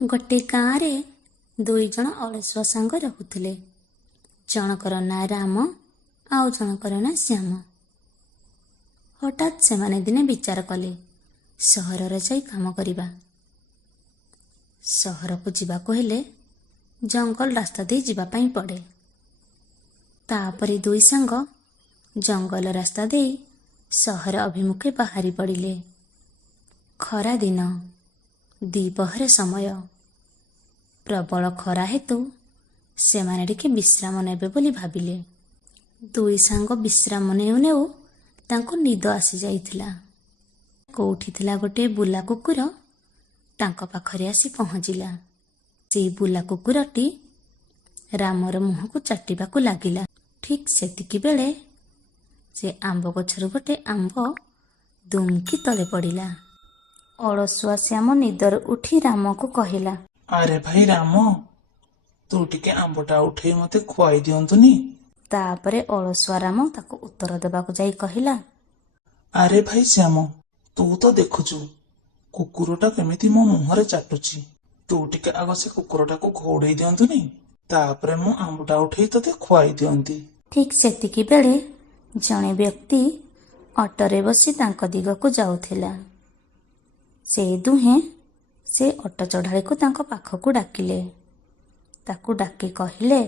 गोटे गाँव दुई जण अलसुआ सांग रहुथिले। जनकर ना राम आउ जनकर ना श्याम। हठात सेमाने दिने विचार कले सहर जाई काम करिबा। सहर को जीवाको हेले जंगल रास्ता दे जीवा पाई पड़े। तापरे दुई सांग जंगल रास्ता दे सहर अभिमुखे बाहरी पड़िले। खरा दिन द्विपहर समय। प्रबल खरा हेतु सेमाने टिके विश्राम नेबे बोली भाबिले। दुई सांग विश्राम नेउ नेउ तांको निद आसी जाइथिला। कोउठी थिला गोटे बुला कुकुर तांको पाखरे आसी पहुँचिला। सेई बुला कुकुरटी रामर मुह को चाटिबाकू लागिला। ठीक सेतिकी बेले से आंब गछरु गोटे आंब दुमकी तले पड़िला। अलसुआ श्याम निदर उठी राम को कहिला, अरे भाई राम, तू टिके आंबटा उठे मते खुआई दियंतुनी। तापरे अलसुआ राम ताको उत्तर देबाकू जाई कहिला, अरे भाई श्याम, तू तो देखुचु कुकुरटा केमिति मो मुहरे चाटुची। तू टिके आग से कुकुरटाको घोड़ेई दियंतुनी, तापरे मो आंबटा उठे तते खुआई दियंती। ठीक सेतिकी बेले जणे व्यक्ति अटरे बसी तांको दिगकू जाउथिला। से दुहें से अटो चढ़ाई को तांको पाखकू डाकिले। ताकू डाकी कहिले,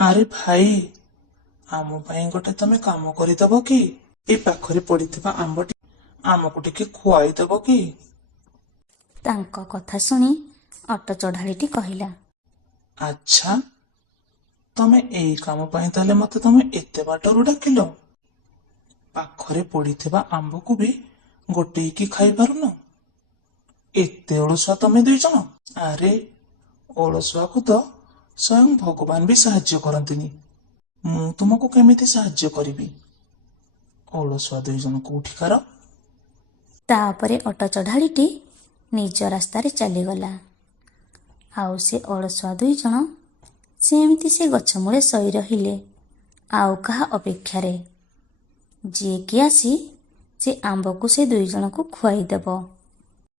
अरे भाई, आम पाई गोटे तमे काम करिदबो कि? ए पाखरे पड़िथिबा आंबटी आमको टिके खुआई दबो कि? तांको कथा सुनी अटो चढ़ाईटी कहिला, अच्छा, तमे एई काम पाई ताले मते तमे एते बाटरु डाकिलो? पाखरे पड़िथिबा आंबको भी गोटेइकी खाई पारुन? एते अलसुआ तमे दुई जण? अरे अलसुआ को तो स्वयं भगवान भी साहाଯ୍य करंतिनी। मु तुमको केमिति साहाଯ୍य करिबी? अलसुआ दुई जण कोठिकार? तापरे अटो चढ़ाईटी निज रास्तार चलीगला। आउ से अलसुआ दुई जण सेमती से गछ मूले शई रहिले। आउ कहा अपेक्षारे जी कि आसी से आंब को से दुई जण को खुआई देब।